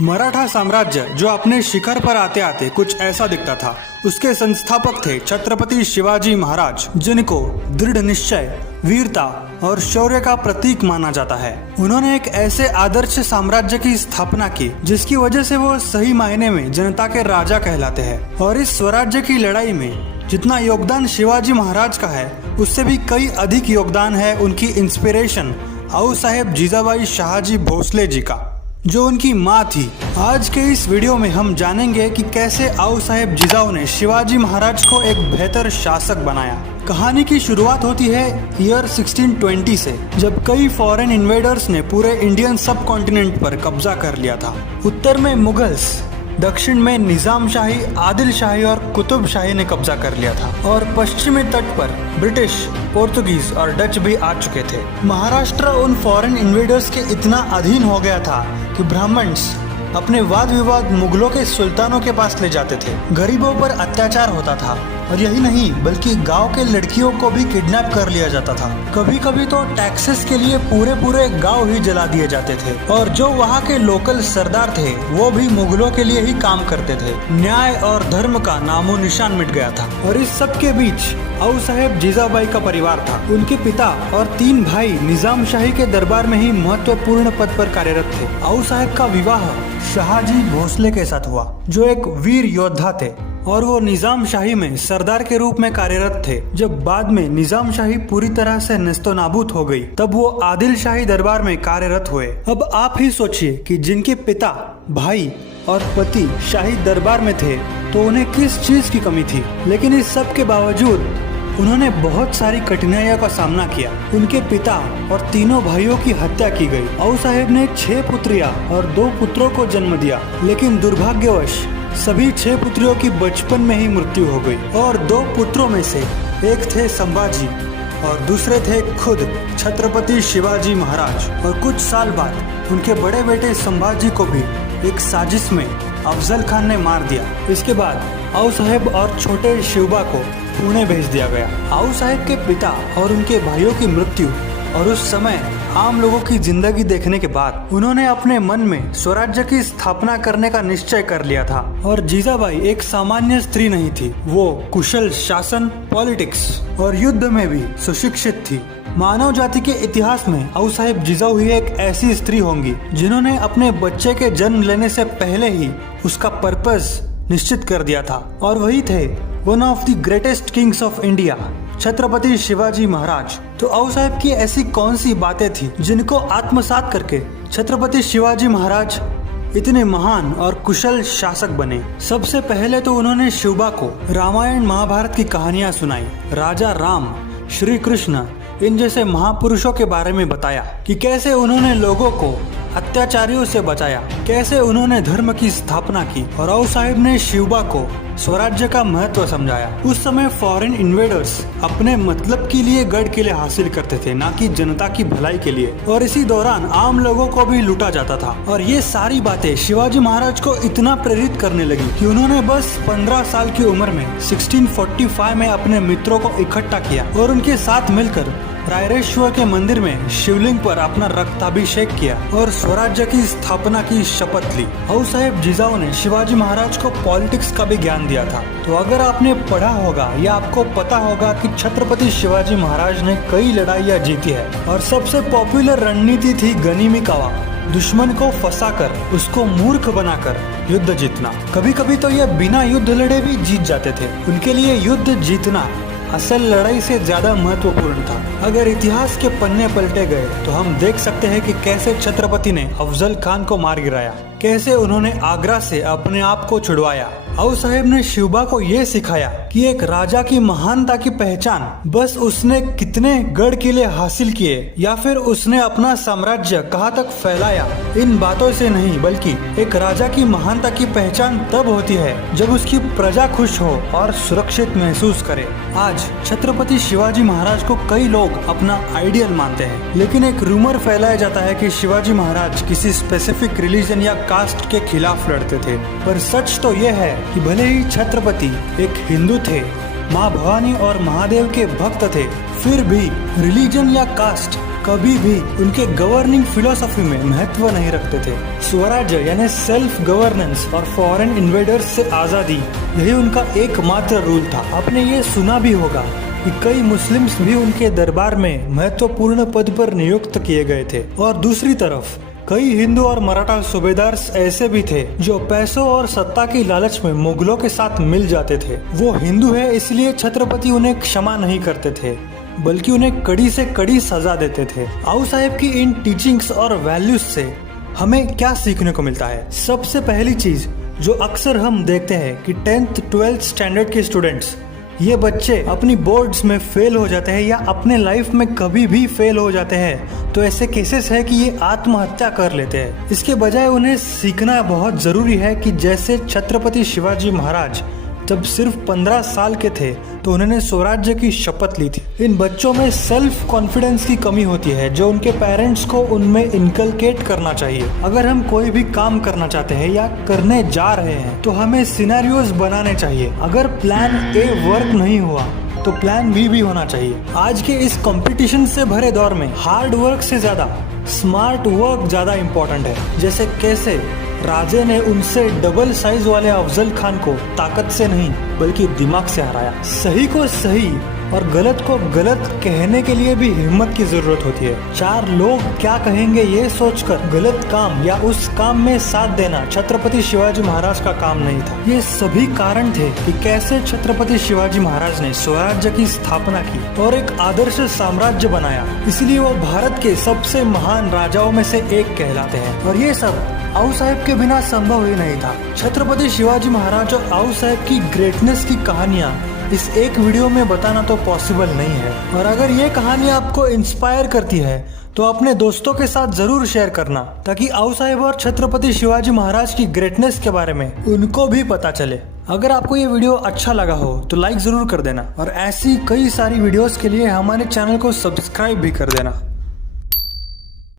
मराठा साम्राज्य जो अपने शिखर पर आते आते कुछ ऐसा दिखता था। उसके संस्थापक थे छत्रपति शिवाजी महाराज, जिनको दृढ़ निश्चय, वीरता और शौर्य का प्रतीक माना जाता है। उन्होंने एक ऐसे आदर्श साम्राज्य की स्थापना की जिसकी वजह से वो सही मायने में जनता के राजा कहलाते हैं। और इस स्वराज्य की लड़ाई में जितना योगदान शिवाजी महाराज का है, उससे भी कई अधिक योगदान है उनकी इंस्पिरेशन आऊ साहेब जीजाबाई शाहजी भोसले जी का, जो उनकी माँ थी। आज के इस वीडियो में हम जानेंगे कि कैसे आऊ साहेब जिजाऊ ने शिवाजी महाराज को एक बेहतर शासक बनाया। कहानी की शुरुआत होती है ईयर 1620 से, जब कई फॉरेन इन्वेडर्स ने पूरे इंडियन सब कॉन्टिनेंट पर कब्जा कर लिया था। उत्तर में मुगल्स, दक्षिण में निजाम शाही, आदिल शाही और कुतुब शाही ने कब्जा कर लिया था, और पश्चिमी तट पर ब्रिटिश, पोर्तुगीज और डच भी आ चुके थे। महाराष्ट्र उन फॉरेन इन्वेडर्स के इतना अधीन हो गया था कि ब्राह्मण्स अपने वाद विवाद मुगलों के सुल्तानों के पास ले जाते थे। गरीबों पर अत्याचार होता था, और यही नहीं बल्कि गांव के लड़कियों को भी किडनैप कर लिया जाता था। कभी कभी तो टैक्सेस के लिए पूरे पूरे गांव ही जला दिए जाते थे, और जो वहां के लोकल सरदार थे वो भी मुगलों के लिए ही काम करते थे। न्याय और धर्म का नामो निशान मिट गया था। और इस सब के बीच आऊ साहेब जीजाबाई का परिवार था। उनके पिता और 3 भाई निजाम शाही के दरबार में ही महत्वपूर्ण पद पर कार्यरत थे। आऊ साहेब का विवाह शाहजी भोसले के साथ हुआ, जो एक वीर योद्धा थे, और वो निजाम शाही में सरदार के रूप में कार्यरत थे। जब बाद में निजाम शाही पूरी तरह से नेस्तनाबूद हो गई, तब वो आदिल शाही दरबार में कार्यरत हुए। अब आप ही सोचिए कि जिनके पिता, भाई और पति शाही दरबार में थे, तो उन्हें किस चीज की कमी थी। लेकिन इस सब के बावजूद उन्होंने बहुत सारी कठिनाइयों का सामना किया। उनके पिता और तीनों भाइयों की हत्या की गई। आऊ साहेब ने 6 पुत्रियां और 2 पुत्रों को जन्म दिया, लेकिन दुर्भाग्यवश सभी 6 पुत्रियों की बचपन में ही मृत्यु हो गई। और 2 पुत्रों में से एक थे संभाजी और दूसरे थे खुद छत्रपति शिवाजी महाराज। और कुछ साल बाद उनके बड़े बेटे संभाजी को भी एक साजिश में अफजल खान ने मार दिया। इसके बाद आऊ साहेब और छोटे शिवबा को पुणे भेज दिया गया। आऊ साहेब के पिता और उनके भाइयों की मृत्यु और उस समय आम लोगों की जिंदगी देखने के बाद उन्होंने अपने मन में स्वराज्य की स्थापना करने का निश्चय कर लिया था। और जीजाबाई एक सामान्य स्त्री नहीं थी, वो कुशल शासन, पॉलिटिक्स और युद्ध में भी सुशिक्षित थी। मानव जाति के इतिहास में आऊ साहेब जिजाऊ ही एक ऐसी स्त्री होंगी जिन्होंने अपने बच्चे के जन्म लेने से पहले ही उसका पर्पस निश्चित कर दिया था, और वही थे one of the greatest kings of India, Chhatrapati Shivaji Maharaj. तो आऊ साहेब की ऐसी कौन सी बातें थी जिनको आत्मसात करके छत्रपति शिवाजी महाराज इतने महान और कुशल शासक बने। सबसे पहले तो उन्होंने शिवबा को रामायण महाभारत की कहानियां सुनाई। राजा राम, श्री कृष्ण, इन जैसे महापुरुषों के बारे में बताया कि कैसे उन्होंने लोगों को अत्याचारियों से बचाया, कैसे उन्होंने धर्म की स्थापना की। और आऊ साहेब ने शिवबा को स्वराज्य का महत्व समझाया। उस समय फॉरेन इन्वेडर्स अपने मतलब के लिए गढ़ किले हासिल करते थे, ना कि जनता की भलाई के लिए। और इसी दौरान आम लोगों को भी लूटा जाता था। और ये सारी बातें शिवाजी महाराज को इतना प्रेरित करने लगी कि उन्होंने बस 15 साल की उम्र में 1645 में अपने मित्रों को इकट्ठा किया और उनके साथ मिलकर रायरेश्वर के मंदिर में शिवलिंग पर अपना रक्ताभिषेक किया और स्वराज्य की स्थापना की शपथ ली। आऊ साहेब जिजाऊ ने शिवाजी महाराज को पॉलिटिक्स का भी ज्ञान दिया था। तो अगर आपने पढ़ा होगा या आपको पता होगा कि छत्रपति शिवाजी महाराज ने कई लड़ाइयाँ जीती है, और सबसे पॉपुलर रणनीति थी गनीमी कावा, दुश्मन को फंसाकर उसको मूर्ख बनाकर युद्ध जीतना। कभी कभी तो ये बिना युद्ध लड़े भी जीत जाते थे। उनके लिए युद्ध जीतना असल लड़ाई से ज्यादा महत्वपूर्ण था। अगर इतिहास के पन्ने पलटे गए तो हम देख सकते हैं कि कैसे छत्रपति ने अफजल खान को मार गिराया, कैसे उन्होंने आगरा से अपने आप को छुड़वाया। आऊ साहेब ने शिवबा को ये सिखाया कि एक राजा की महानता की पहचान बस उसने कितने गढ़ किले हासिल किए या फिर उसने अपना साम्राज्य कहाँ तक फैलाया, इन बातों से नहीं, बल्कि एक राजा की महानता की पहचान तब होती है जब उसकी प्रजा खुश हो और सुरक्षित महसूस करे। आज छत्रपति शिवाजी महाराज को कई लोग अपना आइडियल मानते हैं, लेकिन एक रूमर फैलाया जाता है कि शिवाजी महाराज किसी स्पेसिफिक रिलीजन या कास्ट के खिलाफ लड़ते थे। पर सच तो यह है कि भले ही छत्रपति एक हिंदू थे, माँ भवानी और महादेव के भक्त थे, फिर भी रिलीजन या कास्ट कभी भी उनके गवर्निंग फिलोसफी में महत्व नहीं रखते थे। स्वराज्य यानी सेल्फ गवर्नेंस और फॉरेन इन्वेडर्स से आजादी, यही उनका एकमात्र रूल था। आपने ये सुना भी होगा कि कई मुस्लिम्स भी उनके दरबार में महत्वपूर्ण पद पर नियुक्त किए गए थे। और दूसरी तरफ कई हिंदू और मराठा सूबेदार ऐसे भी थे जो पैसों और सत्ता की लालच में मुगलों के साथ मिल जाते थे। वो हिंदू है इसलिए छत्रपति उन्हें क्षमा नहीं करते थे, बल्कि उन्हें कड़ी से कड़ी सजा देते थे। आओ साहेब की इन टीचिंग्स और वैल्यूज से हमें क्या सीखने को मिलता है? सबसे पहली चीज जो अक्सर हम देखते हैं कि 10th 12th स्टैंडर्ड के स्टूडेंट्स, ये बच्चे अपनी बोर्ड्स में फेल हो जाते हैं या अपने लाइफ में कभी भी फेल हो जाते हैं, तो ऐसे केसेस है कि ये आत्महत्या कर लेते हैं। इसके बजाय उन्हें सीखना बहुत जरूरी है कि जैसे छत्रपति शिवाजी महाराज जब सिर्फ 15 साल के थे तो उन्होंने स्वराज्य की शपथ ली थी। इन बच्चों में सेल्फ कॉन्फिडेंस की कमी होती है जो उनके पेरेंट्स को उनमें इनकलकेट करना चाहिए। अगर हम कोई भी काम करना चाहते हैं या करने जा रहे हैं तो हमें सिनेरियोज बनाने चाहिए। अगर प्लान ए वर्क नहीं हुआ तो प्लान बी भी होना चाहिए। आज के इस कंपटीशन से भरे दौर में हार्ड वर्क से ज्यादा स्मार्ट वर्क ज्यादा इम्पोर्टेंट है। जैसे कैसे राजे ने उनसे डबल साइज वाले अफजल खान को ताकत से नहीं बल्कि दिमाग से हराया। सही को सही और गलत को गलत कहने के लिए भी हिम्मत की जरूरत होती है। 4 लोग क्या कहेंगे ये सोचकर गलत काम या उस काम में साथ देना छत्रपति शिवाजी महाराज का काम नहीं था। ये सभी कारण थे कि कैसे छत्रपति शिवाजी महाराज ने स्वराज्य की स्थापना की और एक आदर्श साम्राज्य बनाया। इसलिए वो भारत के सबसे महान राजाओं में से एक कहलाते हैं। और ये सब आओ साहेब के बिना संभव ही नहीं था। छत्रपति शिवाजी महाराज और आओ साहेब की ग्रेटनेस की कहानियाँ इस एक वीडियो में बताना तो पॉसिबल नहीं है। और अगर ये कहानी आपको इंस्पायर करती है तो अपने दोस्तों के साथ जरूर शेयर करना, ताकि आओ साहेब और छत्रपति शिवाजी महाराज की ग्रेटनेस के बारे में उनको भी पता चले। अगर आपको ये वीडियो अच्छा लगा हो तो लाइक जरूर कर देना और ऐसी कई सारी वीडियोस के लिए हमारे चैनल को सब्सक्राइब भी कर देना।